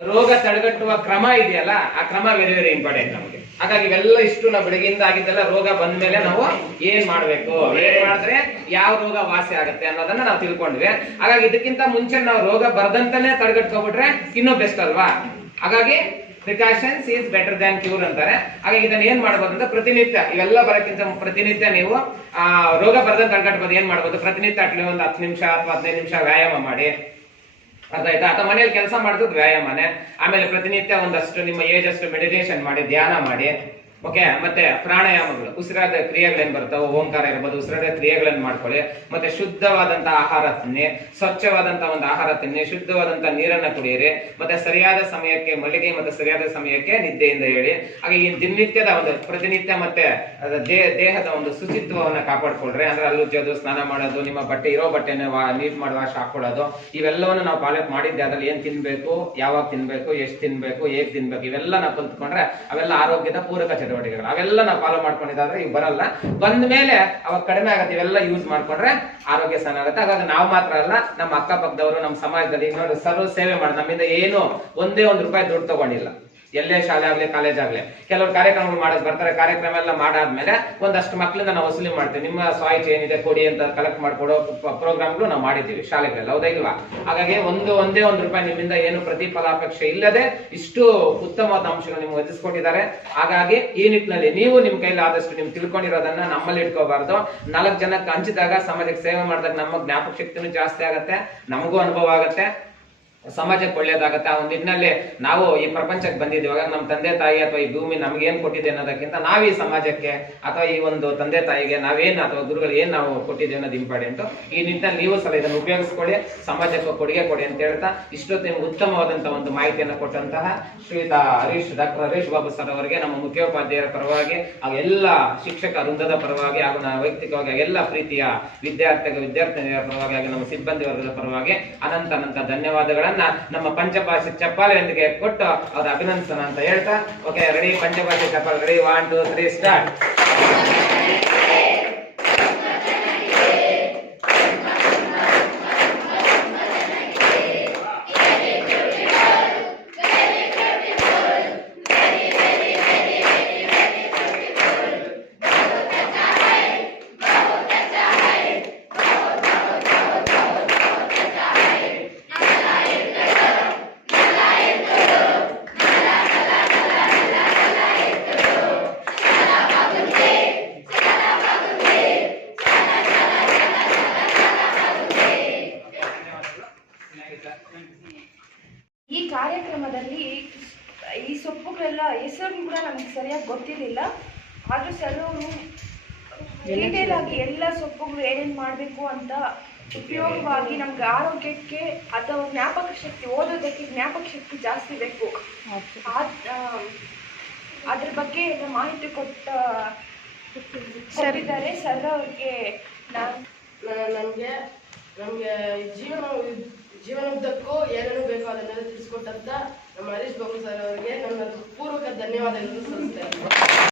ರೋಗ ತಡೆಗಟ್ಟುವ ಕ್ರಮ ಇದೆಯಲ್ಲ, ಆ ಕ್ರಮ ವೆರಿ ವೆರಿ ಇಂಪಾರ್ಟೆಂಟ್ ನಮಗೆ. ಹಾಗಾಗಿ ಇವೆಲ್ಲ ಇಷ್ಟು ನಾವು ಬೆಳಗಿಂದ ಆಗಿದ್ದೆಲ್ಲ ರೋಗ ಬಂದ ಮೇಲೆ ನಾವು ಏನ್ ಮಾಡ್ಬೇಕು, ಏನ್ ಮಾಡಿದ್ರೆ ಯಾವ ರೋಗ ವಾಸಿ ಆಗುತ್ತೆ ಅನ್ನೋದನ್ನ ನಾವು ತಿಳ್ಕೊಂಡ್ವಿ. ಹಾಗಾಗಿ ಇದಕ್ಕಿಂತ ಮುಂಚೆ ನಾವು ರೋಗ ಬರ್ದಂತಾನೆ ತಡೆಗಟ್ಕೊಬಿಟ್ರೆ ಇನ್ನೂ ಬೆಸ್ಟ್ ಅಲ್ವಾ. ಹಾಗಾಗಿ precautions is better than cure ಅಂತಾರೆ. ಹಾಗಾಗಿ ಇದನ್ನ ಏನ್ ಮಾಡ್ಬೋದು ಅಂತ ಪ್ರತಿನಿತ್ಯ ಇವೆಲ್ಲ ಬರಕ್ಕಿಂತ ಪ್ರತಿನಿತ್ಯ ನೀವು ರೋಗ ಬರ್ದಂತ ತಡೆಗಟ್ಬೋದು. ಏನ್ ಮಾಡ್ಬೋದು, ಪ್ರತಿನಿತ್ಯ ಅಟ್ಲಿ ಒಂದು 10 ನಿಮಿಷ ಅಥವಾ 15 ನಿಮಿಷ ವ್ಯಾಯಾಮ ಮಾಡಿ, ಅರ್ಥ ಆಯ್ತಾ. ಅಥವಾ ಮನೇಲಿ ಕೆಲಸ ಮಾಡಿದ್ರು ವ್ಯಾಯಾಮನೇ. ಆಮೇಲೆ ಪ್ರತಿನಿತ್ಯ ಒಂದಷ್ಟು ನಿಮ್ಮ ಏಜ್ ಅಷ್ಟು ಮೆಡಿಟೇಷನ್ ಮಾಡಿ, ಧ್ಯಾನ ಮಾಡಿ. ಓಕೆ, ಮತ್ತೆ ಪ್ರಾಣಾಯಾಮಗಳು, ಉಸಿರಾದ ಕ್ರಿಯೆಗಳೇನ್ ಬರ್ತಾವೆ, ಓಂಕಾರ ಇರ್ಬೋದು, ಉಸಿರಾದ ಕ್ರಿಯೆಗಳನ್ನ ಮಾಡ್ಕೊಳ್ಳಿ. ಮತ್ತೆ ಶುದ್ಧವಾದಂತಹ ಆಹಾರ ತಿನ್ನಿ, ಸ್ವಚ್ಛವಾದಂತಹ ಒಂದು ಆಹಾರ ತಿನ್ನಿ, ಶುದ್ಧವಾದಂತಹ ನೀರನ್ನ ಕುಡಿಯಿರಿ. ಮತ್ತೆ ಸರಿಯಾದ ಸಮಯಕ್ಕೆ ಮಲ್ಲಿಗೆ ಮತ್ತೆ ಸರಿಯಾದ ಸಮಯಕ್ಕೆ ನಿದ್ದೆಯಿಂದ ಹೇಳಿ. ಹಾಗೆ ಈ ದಿನನಿತ್ಯದ ಒಂದು ಪ್ರತಿನಿತ್ಯ ಮತ್ತೆ ದೇಹದ ಒಂದು ಶುಚಿತ್ವವನ್ನ ಕಾಪಾಡ್ಕೊಳ್ರಿ. ಅಂದ್ರೆ ಅಲ್ಲುಜ್ಜೋದು, ಸ್ನಾನ ಮಾಡೋದು, ನಿಮ್ಮ ಬಟ್ಟೆ ಇರೋ ಬಟ್ಟೆನ ನೀಟ್ ಮಾಡಿ ವಾಶ್ ಹಾಕೊಳ್ಳೋದು, ಇವೆಲ್ಲವನ್ನು ನಾವು ಪಾಲನೆ ಮಾಡಿದ್ದೆ. ಅದ್ರಲ್ಲಿ ಏನ್ ತಿನ್ಬೇಕು, ಯಾವಾಗ ತಿನ್ಬೇಕು, ಎಷ್ಟು ತಿನ್ಬೇಕು, ಹೇಗ್ ತಿನ್ಬೇಕು, ಇವೆಲ್ಲ ನಾವು ಕಲ್ತ್ಕೊಂಡ್ರೆ ಅವೆಲ್ಲ ಆರೋಗ್ಯದ ಪೂರಕ ಚಟುವಟಿಕೆಗಳು. ಅವೆಲ್ಲ ನಾವು ಫಾಲೋ ಮಾಡ್ಕೊಂಡಿದ್ದಾದ್ರೆ ಈಗ ಬರಲ್ಲ. ಬಂದ ಮೇಲೆ ಅವಾಗ ಕಡಿಮೆ ಆಗತ್ತೆ. ಇವೆಲ್ಲ ಯೂಸ್ ಮಾಡ್ಕೊಂಡ್ರೆ ಆರೋಗ್ಯ ಚೆನ್ನಾಗುತ್ತೆ. ಹಾಗಾಗಿ ನಾವು ಮಾತ್ರ ಅಲ್ಲ, ನಮ್ಮ ಅಕ್ಕಪಕ್ಕದವರು, ನಮ್ಮ ಸಮಾಜದಲ್ಲಿ ಈಗ ನೋಡಿ ಸರ್ವ ಸೇವೆ ಮಾಡಿ ನಮ್ಮಿಂದ ಏನು ಒಂದೇ ₹1 ದುಡ್ಡು ತಗೊಂಡಿಲ್ಲ. ಎಲ್ಲೇ ಶಾಲೆ ಆಗ್ಲಿ, ಕಾಲೇಜ್ ಆಗ್ಲಿ, ಕೆಲವರು ಕಾರ್ಯಕ್ರಮಗಳು ಮಾಡೋದು ಬರ್ತಾರೆ. ಕಾರ್ಯಕ್ರಮ ಎಲ್ಲ ಮಾಡಾದ್ಮೇಲೆ ಒಂದಷ್ಟು ಮಕ್ಕಳಿಂದ ನಾವು ವಸೂಲಿ ಮಾಡ್ತೀವಿ. ನಿಮ್ಮ ಸ್ವಾಯಿಚ್ ಏನಿದೆ ಕೊಡಿ ಅಂತ ಕಲೆಕ್ಟ್ ಮಾಡ್ಕೊಡೋ ಪ್ರೋಗ್ರಾಮ್ಗಳು ನಾವು ಮಾಡಿದ್ದೀವಿ ಶಾಲೆಗಳಲ್ಲಿ, ಹೌದಾ ಇಲ್ವಾ. ಹಾಗಾಗಿ ಒಂದೇ ₹1 ನಿಮ್ಮಿಂದ ಏನು ಪ್ರತಿಫಲಾಪೇಕ್ಷೆ ಇಲ್ಲದೆ ಇಷ್ಟು ಉತ್ತಮವಾದ ಅಂಶಗಳು ನಿಮ್ಗೆ ಒದಗಿಸ್ಕೊಟ್ಟಿದ್ದಾರೆ. ಹಾಗಾಗಿ ಈ ನಿಟ್ಟಿನಲ್ಲಿ ನೀವು ನಿಮ್ ಕೈಲಿ ಆದಷ್ಟು ನೀವು ತಿಳ್ಕೊಂಡಿರೋದನ್ನ ನಮ್ಮಲ್ಲಿ ಇಟ್ಕೋಬಾರ್ದು. 4 ಜನಕ್ಕೆ ಹಂಚಿದಾಗ, ಸಮಾಜಕ್ಕೆ ಸೇವೆ ಮಾಡಿದಾಗ ನಮ್ಮ ಜ್ಞಾಪಕ ಶಕ್ತಿನೂ ಜಾಸ್ತಿ ಆಗತ್ತೆ, ನಮಗೂ ಅನುಭವ ಆಗತ್ತೆ, ಸಮಾಜಕ್ಕೆ ಒಳ್ಳೇದಾಗತ್ತೆ. ಆ ಒಂದು ನಿಟ್ಟಿನಲ್ಲಿ ನಾವು ಈ ಪ್ರಪಂಚಕ್ಕೆ ಬಂದಿದ್ದೀವಿ. ನಮ್ಮ ತಂದೆ ತಾಯಿ ಅಥವಾ ಈ ಭೂಮಿ ನಮ್ಗೇನ್ ಕೊಟ್ಟಿದೆ ಅನ್ನೋದಕ್ಕಿಂತ ನಾವು ಈ ಸಮಾಜಕ್ಕೆ ಅಥವಾ ಈ ಒಂದು ತಂದೆ ತಾಯಿಗೆ ನಾವೇನ್ ಅಥವಾ ಗುರುಗಳು ಏನ್ ನಾವು ಕೊಟ್ಟಿದ್ದೇವೆ ಅನ್ನೋದು ಇಂಪಾರ್ಟೆಂಟ್. ಈ ನಿಟ್ಟಿನಲ್ಲಿ ನೀವು ಸಲ ಇದನ್ನು ಉಪಯೋಗಿಸ್ಕೊಳ್ಳಿ, ಸಮಾಜಕ್ಕೆ ಕೊಡುಗೆ ಕೊಡಿ ಅಂತ ಹೇಳ್ತಾ ಇಷ್ಟೊತ್ತು ನಿಮ್ಗೆ ಉತ್ತಮವಾದಂತಹ ಒಂದು ಮಾಹಿತಿಯನ್ನು ಕೊಟ್ಟಂತಹ ಶ್ರೀಯುತ ಡಾಕ್ಟರ್ ಹರೀಶ್ ಬಾಬು ಸರ್ ಅವರಿಗೆ ನಮ್ಮ ಮುಖ್ಯೋಪಾಧ್ಯಾಯರ ಪರವಾಗಿ ಹಾಗೂ ಎಲ್ಲ ಶಿಕ್ಷಕ ವೃಂದದ ಪರವಾಗಿ ಹಾಗೂ ನಾವು ವೈಯಕ್ತಿಕವಾಗಿ ಎಲ್ಲ ಪ್ರೀತಿಯ ವಿದ್ಯಾರ್ಥಿನಿಯರ ಪರವಾಗಿ ಹಾಗೂ ನಮ್ಮ ಸಿಬ್ಬಂದಿ ವರ್ಗದ ಪರವಾಗಿ ಅನಂತ ಧನ್ಯವಾದಗಳನ್ನ ನಮ್ಮ ಪಂಚಭಾಷೆ ಚಪ್ಪಾಳೆಯೊಂದಿಗೆ ಕೊಟ್ಟು ಅವ್ರ ಅಭಿನಂದನ ಅಂತ ಹೇಳ್ತಾ, ಓಕೆ ರೆಡಿ, ಪಂಚಭಾಷೆ ಚಪ್ಪಾಳೆ ರೆಡಿ, 1 2 3 ಸ್ಟಾರ್ಟ್. ಈ ಕಾರ್ಯಕ್ರಮದಲ್ಲಿ ಈ ಸೊಪ್ಪುಗಳೆಲ್ಲ ಹೆಸರು ಕೂಡ ನಮ್ಗೆ ಸರಿಯಾಗಿ ಗೊತ್ತಿರಲಿಲ್ಲ. ಆದರೂ ಕೆಲವರು ಡೀಟೇಲ್ ಆಗಿ ಎಲ್ಲ ಸೊಪ್ಪುಗಳು ಏನೇನು ಮಾಡಬೇಕು ಅಂತ ಉಪಯೋಗವಾಗಿ ನಮ್ಗೆ ಆರೋಗ್ಯಕ್ಕೆ ಅಥವಾ ಜ್ಞಾಪಕ ಶಕ್ತಿ, ಓದೋದಕ್ಕೆ ಜ್ಞಾಪಕ ಶಕ್ತಿ ಜಾಸ್ತಿ ಬೇಕು. ಅದ್ರ ಬಗ್ಗೆ ಎಲ್ಲ ಮಾಹಿತಿ ಕೊಟ್ಟಿದ್ದಾರೆ ಸರ್ ಅವ್ರಿಗೆ. ನಮಗೆ ಜೀವನದುದ್ದಕ್ಕೂ ಏನೇನು ಬೇಕು ಅದನ್ನೆಲ್ಲ ತಿಳಿಸ್ಕೊಟ್ಟಂತ ನಮ್ಮ ಹರೀಶ್ ಬಾಬು ಸರ್ ಅವರಿಗೆ ನನ್ನ ಪೂರ್ವಕ ಧನ್ಯವಾದಗಳನ್ನು ಸಲ್ಲಿಸ್ತೇನೆ.